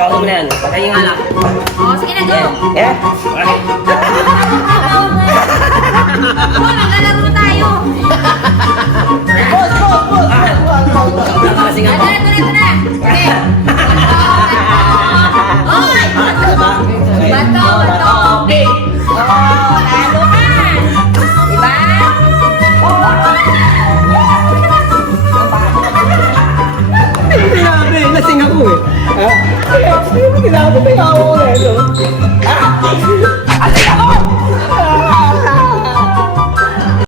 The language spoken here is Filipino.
Ikaw mo na yan. Patayin nga lang. Oh, sige na, go. Yeah. Okay. Oh, maglalaro tayo.